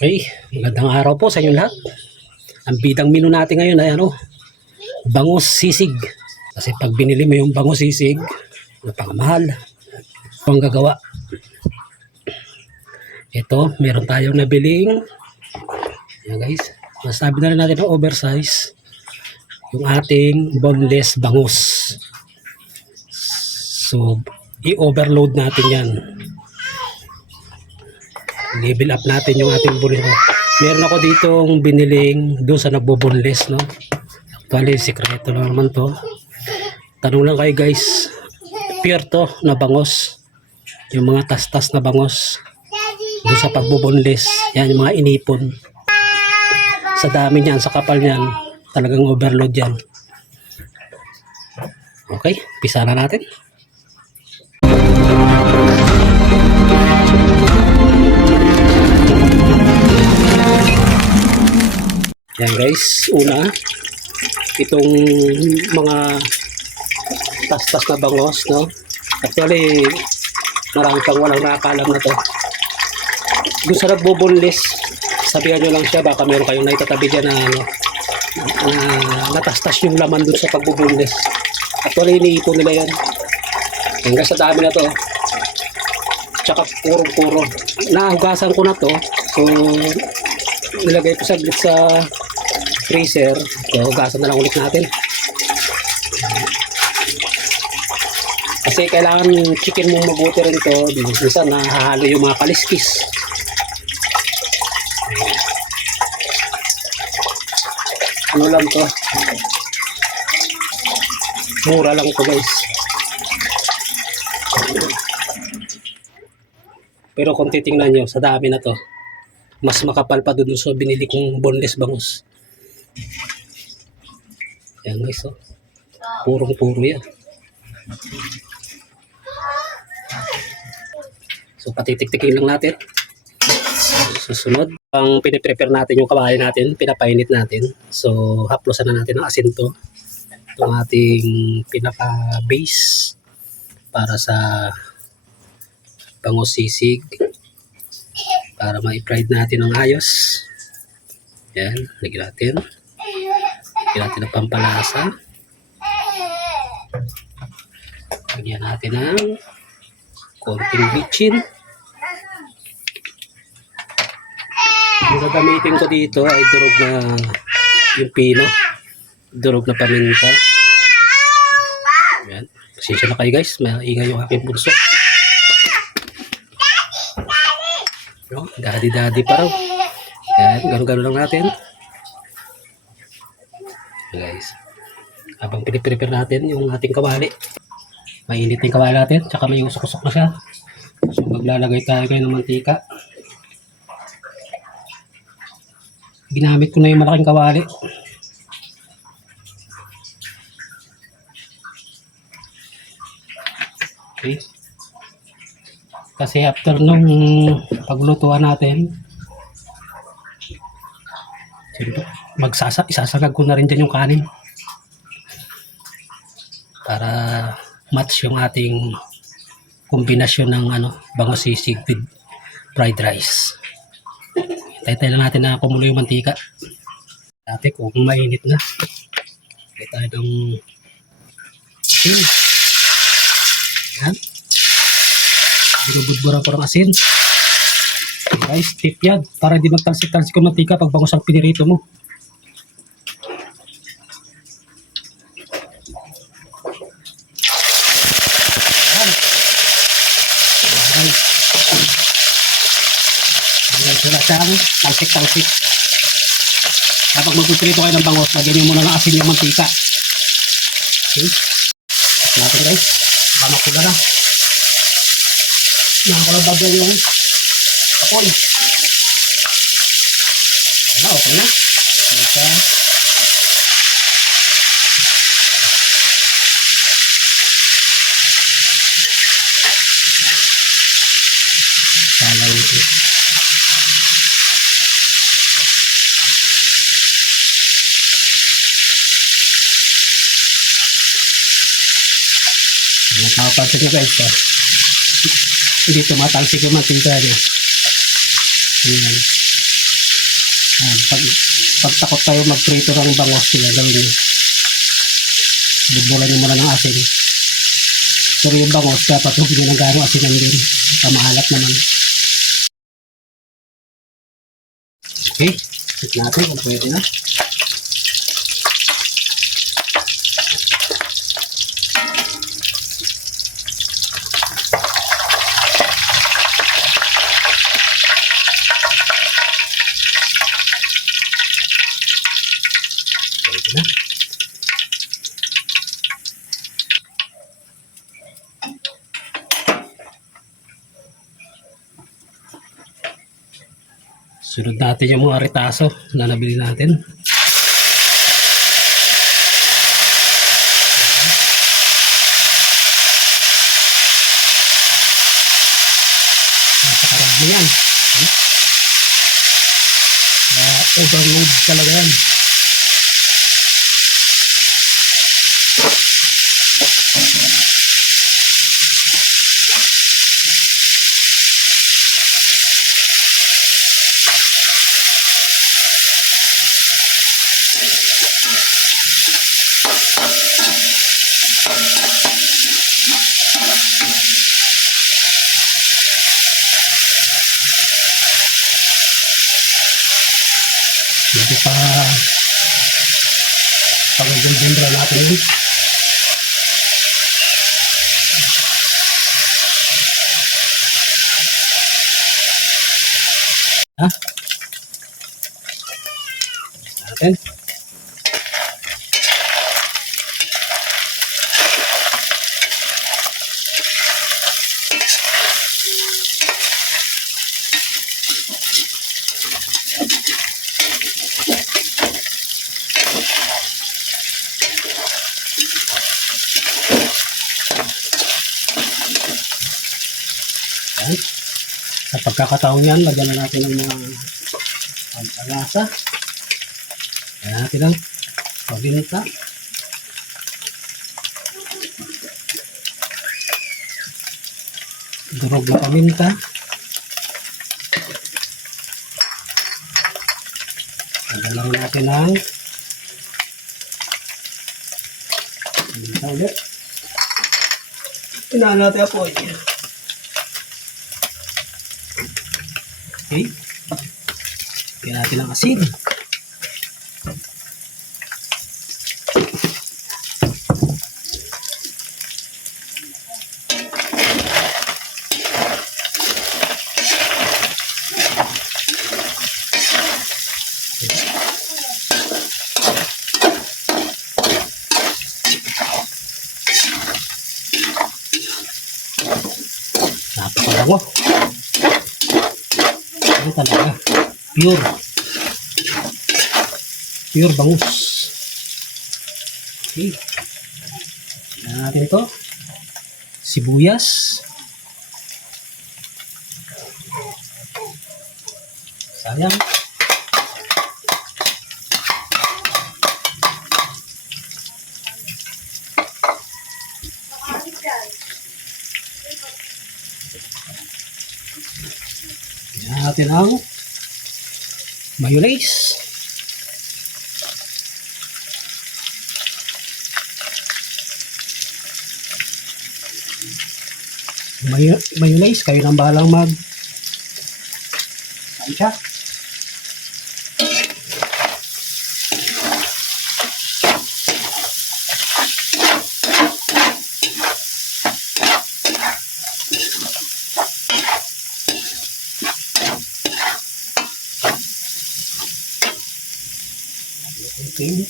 Okay, magandang araw po sa inyo lahat. Ang bidang menu natin ngayon ay bangus sisig. Kasi pag binili mo yung bangus sisig, napakamahal. Ang gagawa. Ito, meron tayong nabiling, yan guys, masabi na rin natin ng oversize, yung ating boneless bangus. So, i-overload natin yan. Level up natin yung ating boneless. Meron ako ditong biniling doon sa nagbo-boneless, no? Actually, sikreto lang naman to. Tanong lang kayo guys, pure to na bangus. Yung mga tas-tas na bangus doon sa pagbo-boneless, yan yung mga inipon. Sa dami niyan, sa kapal niyan, talagang overload yan. Okay, pisa na natin. Yan guys, una, itong mga tas-tas na bangos, no? Actually, marami pang walang nakakalam na to. Doon sa nagbo-boneless, sabihan nyo lang siya, baka meron kayong naitatabi dyan na natastas yung laman doon sa pagbo-boneless. Actually, iniipon nila yan. Hanggang sa dami na to. Tsaka puro-puro. Nahugasan ko na to. So, nilagay ko saglit sa freezer. So, hugasan na lang ulit natin. Kasi kailangan chicken mong mabuti rin to. Minsan nahahalo yung mga kaliskis. Ano lang to? Mura lang to guys. Pero kung titingnan nyo, sa dami na to, mas makapal pa doon sa binili kong boneless bangus. Yan guys, oh. Purong-puro yan. So patitik-tikin lang natin. Susunod, ang piniprepare natin yung kabahay natin, pinapainit natin. So haplosan na natin ng asin to. Itong ating pinaka-base para sa bangus sisig. Para ma-fried natin ng ayos. Yan, lagyan natin. Lagyan natin ng pampalasa. Lagyan natin ng konting bitchin. Yung gagamitin ko dito ay durog na yung pino. Durog na paminta. Yan. Pasensya na kayo guys. Maingay yung aking bunso. Daddy pa raw. Yan. Gano'n-gano'n lang natin. Guys. Habang piniprepare natin yung ating kawali. Mainit yung kawali natin. Tsaka may usok-usok na siya. So maglalagay tayo kayo ng mantika. Ginamit ko na yung malaking kawali. Okay. Kasi after nung paglutuan natin, isasagag ko na rin dyan yung kanin. Para match yung ating kombinasyon ng bangus sisig with fried rice. Hintay-hintay lang natin na kumulo yung mantika. Dati kung mainit na. Hintay tayo ng asin. Yan. Binubudburan ko ng asin. Okay guys, tip yan. Para hindi magtalsik-talsik yung mantika pag bangus ang pinirito mo. Wala siyang talsik-talsik. Kapag magpiprito kayo ng bangus, lagyan nyo muna ng asin yung mantika. Okay. Tapos natin guys. Bamak ko na lang. Nakakalabagyan yung apoy. Wala, okay na. Ito. Salaw ito. Nakapansin nyo guys, hindi tumatalsik yung mantika niya. Ayan. Yan, pag takot tayo magprito ng bangos, sila gawin nyo. Bubulan nyo muna ng asin. Pero yung bangos, dapat huwag nyo ng gano'ng asinan din. Pamahalat naman. Okay, check natin kung pwede na. Pwede na. Sunod natin yung mga retaso na nabili natin. Napakarami yan. Overload talaga yan. Hindi pa pag-gulbindra natin yun. Ha? Natin. Yan. Sa pagkakataong yan, lagyan na natin ng mga pampalasa. Lagyan natin ang paginita. Durog na paminta. Lagyan lang natin ang paminta ulit. Pinaan natin ang apoy. Okay. Lagyan natin ang asin. Napakabango. Ano talaga? Pure. Pure bangus. Okay. Tignan natin ito. Sibuyas. Sayang. Tignan natin ang mayonnaise. Mayonnaise, kayo nang bahalang tansya. Okay.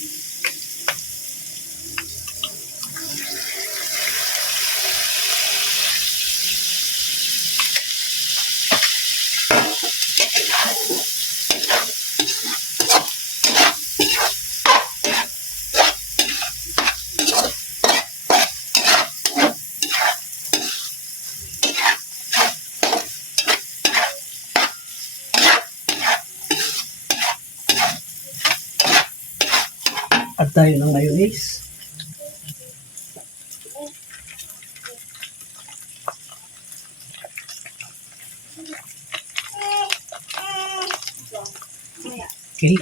Add tayo ng mayonnaise. Okay.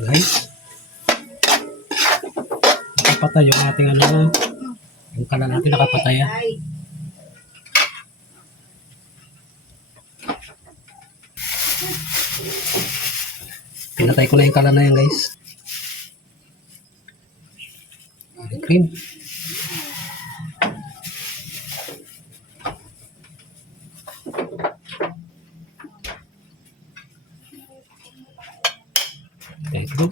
Guys, nakapatay yung ating ano, yung kalan natin nakapatay yan. Pinatay ko na yung kalan na yan, guys. Cream. Thank you.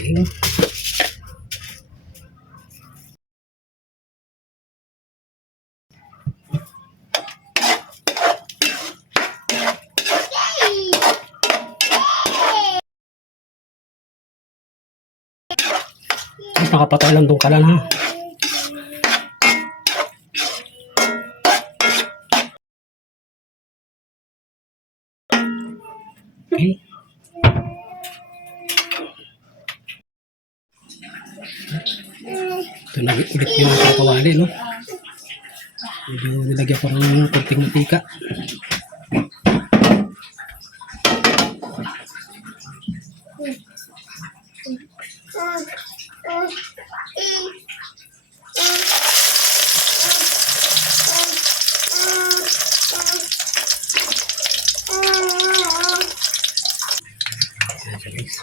Okay. Nakapatay lang doon kalan ha. Okay. Ito na ulit yung ating kawali, no? Medyo nilagyan ko ng konting mantika. Ayan siya, guys.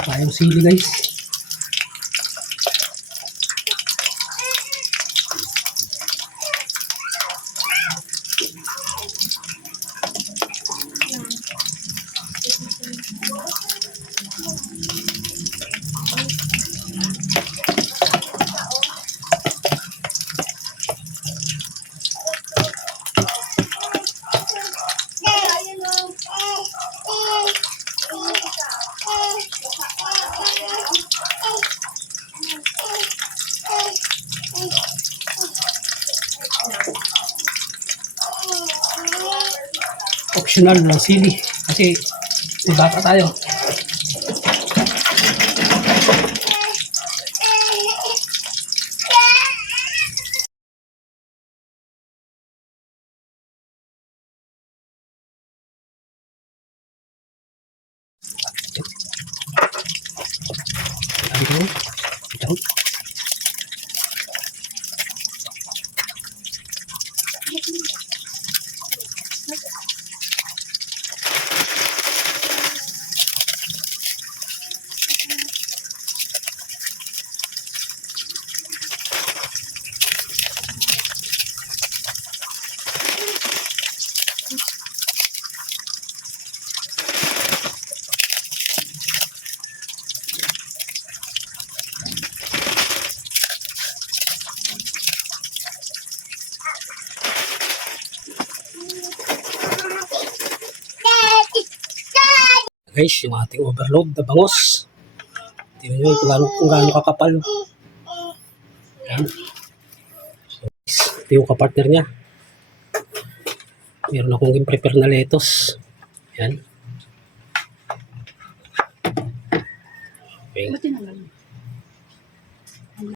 Tayong sili, guys. Optional na sili kasi may bata tayo. Ito. Guys, yung ating overload na bangos. Tingnan nyo kung gaano kakapal. Yan. So, guys, ito yung kapartner niya. Meron akong prepare na lettuce. Yan. Okay.